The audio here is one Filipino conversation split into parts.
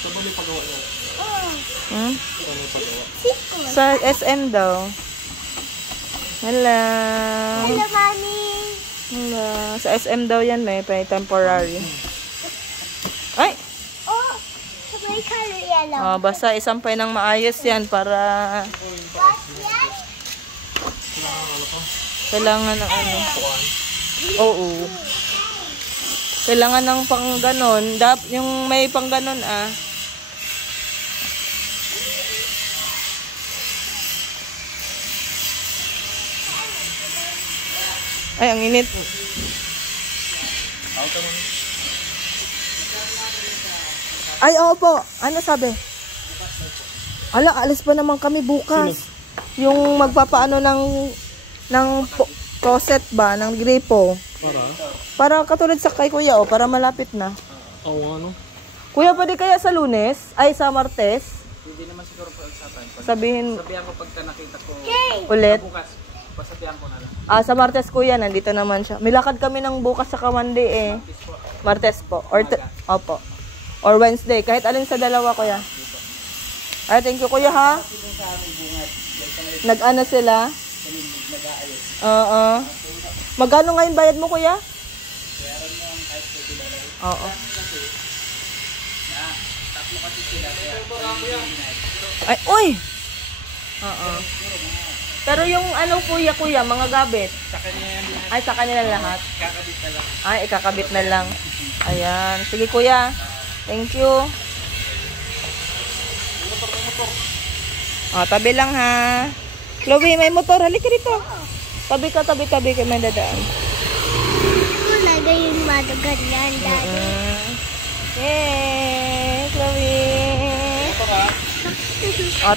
Saan ba may pagawa niya? Hmm? Saan may pagawa? Sa SM daw. Hello. Hello, Mami. Hello. Sa SM daw yan may temporary. Ay! Oh, may color yellow. Oh, basta isampay ng maayos yan para What yan? kailangan ng ano. Oo. Kailangan ng pang ganon. Yung may pang ganon Ay, ang init. Ay, oo po. Ano sabi? Ala, alis pa naman kami bukas. Yung magpapaano ng closet ba, ng gripo. Para katulad sa kay Kuya, para malapit na. Oo, ano? Kuya, pwede kaya sa Lunes? Ay, sa Martes? Hindi naman siguro po usapan. Sabihin Sabihan ko pagka nakita ko ulit. bukas, pasabihan ko na lang. Sa Martes Kuya, nandito naman siya. May lakad kami ng bukas sa Monday Martes po. Opo. Or Wednesday. Kahit alin sa dalawa, Kuya. Ay, thank you, Kuya, ha? Nag-ano sila? Oo. Magkano ngayon bayad mo, Kuya? Oo. Ay, uy! Oo. Pero yung ano, Kuya, mga gamit? Sa kanya yan din. Ay, sa kanila lahat? Kakabit na lang. Ay, ikakabit na lang. Ayan. Sige, Kuya. Thank you. Tabi lang, ha. Chloe, may motor. Halika dito. Tabi ka, tabi kay may dadaan. Ito lagay yung madugan yan, Daddy. Yay, Chloe.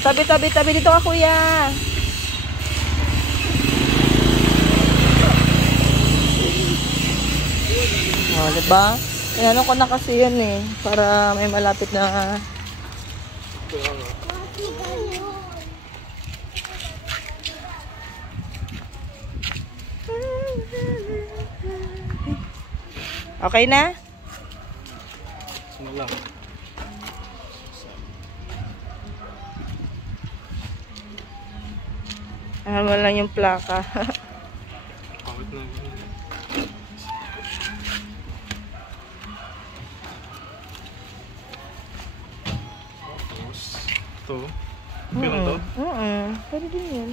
Tabi dito ka, Kuya. Diba? Ano ko na kasi yun para may malapit na. Okay na? Sino lang? Mo lang yung plaka. Pangit na yun. Ito. Okay lang to? Pwede din yun.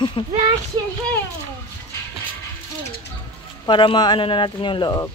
Brush your hair. Para maano na natin yung loob.